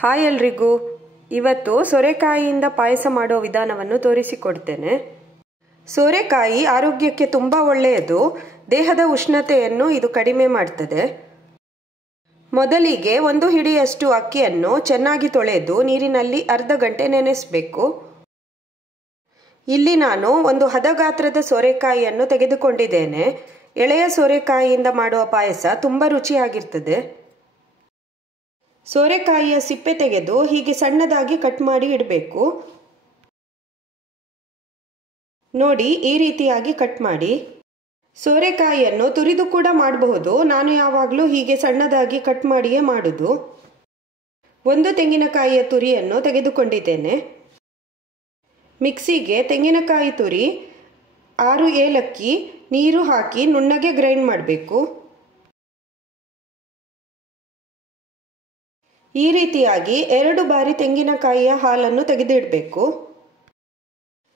Hi ಎಲ್ರಿಗೂ, ಇವತ್ತು ಸೋರೆಕಾಯಿಯಿಂದ ಪಾಯಸ ಮಾಡೋ ವಿಧಾನವನ್ನು ತೋರಿಸಿಕೊಡ್ತೇನೆ. ಸೋರೆಕಾಯಿ ಆರೋಗ್ಯಕ್ಕೆ ತುಂಬ ಒಳ್ಳೆಯದು. ದೇಹದ ಉಷ್ಣತೆಯನ್ನು ಇದು ಕಡಿಮೆ ಮಾಡ್ತದೆ. ಮೊದಲಿಗೆ 1 ಹಿಡಿಯಷ್ಟು ಅಕ್ಕಿಯನ್ನು ಚೆನ್ನಾಗಿ ತೊಳೆದು ನೀರಿನಲ್ಲಿ ಅರ್ಧ ಗಂಟೆ ನೆನೆಸಬೇಕು. ಇಲ್ಲಿ ನಾನು ಒಂದು ಹದಗಾತ್ರದ ಸೋರೆಕಾಯಿಯನ್ನು ತೆಗೆದುಕೊಂಡಿದ್ದೇನೆ. ಎಳೆಯ ಸೋರೆಕಾಯಿಯಿಂದ ಮಾಡುವ ಪಾಯಸ ತುಂಬ ರುಚಿಯಾಗಿರ್ತದೆ. ಸೋರೆಕಾಯಿಯ ಸಿಪ್ಪೆ ತೆಗೆದು ಹೀಗೆ ಸಣ್ಣದಾಗಿ ಕಟ್ ಮಾಡಿ ಇಡಬೇಕು. ನೋಡಿ, ಈ ರೀತಿಯಾಗಿ ಕಟ್ ಮಾಡಿ. ಸೋರೆಕಾಯಿಯನ್ನು ತುರಿದು ಕೂಡ ಮಾಡಬಹುದು. ನಾನು ಯಾವಾಗಲೂ ಹೀಗೆ ಸಣ್ಣದಾಗಿ ಕಟ್ ಮಾಡಿಯೇ ಮಾಡುವುದು. 1 ತೆಂಗಿನಕಾಯಿಯ ತುರಿಯನ್ನು ತೆಗೆದುಕೊಂಡಿದ್ದೇನೆ. ಮಿಕ್ಸಿಗೆ ತೆಂಗಿನಕಾಯಿ ತುರಿ, 6 ಏಲಕ್ಕಿ, ನೀರು ಹಾಕಿ ನುಣ್ಣಗೆ ಗ್ರೈಂಡ್ ಮಾಡಬೇಕು. ಈ ರೀತಿಯಾಗಿ 2 ಬಾರಿ ತೆಂಗಿನಕಾಯಿಯ ಹಾಲನ್ನು ತೆಗೆದಿಡಬೇಕು.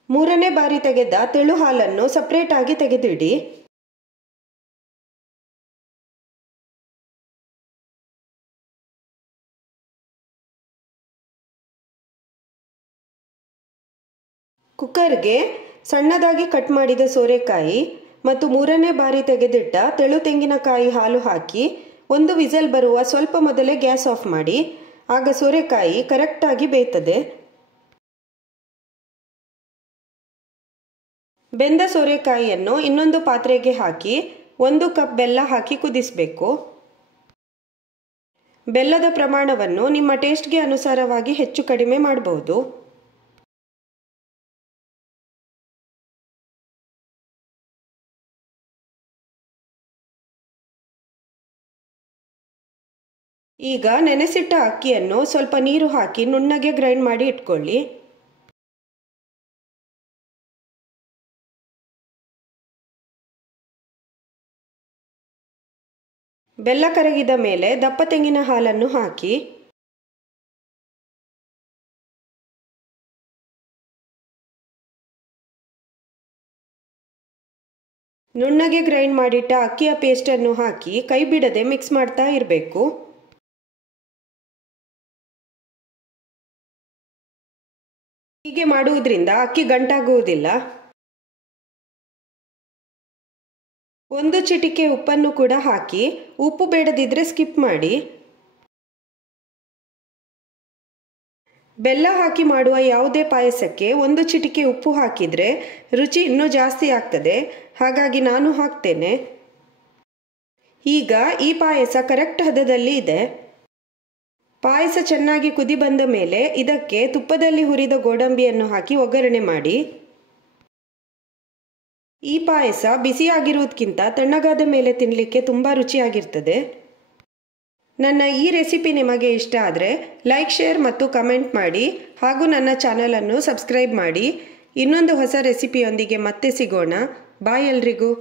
3ನೇ ಬಾರಿ ತೆಗೆದ ತೆಳು ಹಾಲನ್ನು ಸಪರೇಟ್ ಆಗಿ ತೆಗೆದಿಡಿ. ಕುಕ್ಕರ್ಗೆ ಸಣ್ಣದಾಗಿ ಕಟ್ ಮಾಡಿದ ಸೋರೆಕಾಯಿ ಮತ್ತು 3ನೇ ಬಾರಿ ತೆಗೆದಿಟ್ಟ ತೆಳು ತೆಂಗಿನಕಾಯಿ ಹಾಲು ಹಾಕಿ 1 ವಿಸಲ್ ಬರುವ ಸ್ವಲ್ಪ ಮೊದಲೇ ಗ್ಯಾಸ್ ಆಫ್ ಮಾಡಿ. ಆಗ ಸೋರೆಕಾಯಿ ಕರೆಕ್ಟಾಗಿ ಬೇಯ್ತದೆ. ಬೆಂದ ಸೋರೆಕಾಯಿಯನ್ನು ಇನ್ನೊಂದು ಪಾತ್ರೆಗೆ ಹಾಕಿ 1 ಕಪ್ ಬೆಲ್ಲ ಹಾಕಿ ಕುದಿಸಬೇಕು. ಬೆಲ್ಲದ ಪ್ರಮಾಣವನ್ನು ನಿಮ್ಮ ಟೇಸ್ಟ್ಗೆ ಅನುಸಾರವಾಗಿ ಹೆಚ್ಚು ಕಡಿಮೆ ಮಾಡಬಹುದು. ಈಗ ನೆನೆಸಿಟ್ಟ ಅಕ್ಕಿಯನ್ನು ಸ್ವಲ್ಪ ನೀರು ಹಾಕಿ ನುಣ್ಣಗೆ ಗ್ರೈಂಡ್ ಮಾಡಿ ಇಟ್ಕೊಳ್ಳಿ. ಬೆಲ್ಲ ಕರಗಿದ ಮೇಲೆ ದಪ್ಪ ತೆಂಗಿನ ಹಾಲನ್ನು ಹಾಕಿ ನುಣ್ಣಗೆ ಗ್ರೈಂಡ್ ಮಾಡಿಟ್ಟ ಅಕ್ಕಿಯ ಪೇಸ್ಟನ್ನು ಹಾಕಿ ಕೈ ಬಿಡದೆ ಮಿಕ್ಸ್ ಮಾಡ್ತಾ ಇರಬೇಕು. ಹೀಗೆ ಮಾಡುವುದರಿಂದ ಅಕ್ಕಿ ಗಂಟಾಗುವುದಿಲ್ಲ. 1 ಚಿಟಿಕೆ ಉಪ್ಪನ್ನು ಕೂಡ ಹಾಕಿ, ಉಪ್ಪು ಬೇಡದಿದ್ರೆ ಸ್ಕಿಪ್ ಮಾಡಿ. ಬೆಲ್ಲ ಹಾಕಿ ಮಾಡುವ ಯಾವುದೇ ಪಾಯಸಕ್ಕೆ 1 ಚಿಟಿಕೆ ಉಪ್ಪು ಹಾಕಿದರೆ ರುಚಿ ಇನ್ನೂ ಜಾಸ್ತಿ ಆಗ್ತದೆ. ಹಾಗಾಗಿ ನಾನು ಹಾಕ್ತೇನೆ. ಈಗ ಈ ಪಾಯಸ ಕರೆಕ್ಟ್ ಹದದಲ್ಲಿ ಇದೆ. ಪಾಯಸ ಚೆನ್ನಾಗಿ ಕುದಿ ಬಂದ ಮೇಲೆ ಇದಕ್ಕೆ ತುಪ್ಪದಲ್ಲಿ ಹುರಿದ ಗೋಡಂಬಿಯನ್ನು ಹಾಕಿ ಒಗ್ಗರಣೆ ಮಾಡಿ. ಈ ಪಾಯಸ ಬಿಸಿಯಾಗಿರುವುದಕ್ಕಿಂತ ತಣ್ಣಗಾದ ಮೇಲೆ ತಿನ್ನಲಿಕ್ಕೆ ತುಂಬ ರುಚಿಯಾಗಿರ್ತದೆ. ನನ್ನ ಈ ರೆಸಿಪಿ ನಿಮಗೆ ಇಷ್ಟ ಆದರೆ ಲೈಕ್, ಶೇರ್ ಮತ್ತು ಕಮೆಂಟ್ ಮಾಡಿ. ಹಾಗೂ ನನ್ನ ಚಾನಲನ್ನು ಸಬ್ಸ್ಕ್ರೈಬ್ ಮಾಡಿ. ಇನ್ನೊಂದು ಹೊಸ ರೆಸಿಪಿಯೊಂದಿಗೆ ಮತ್ತೆ ಸಿಗೋಣ. ಬಾಯ್ ಎಲ್ರಿಗೂ.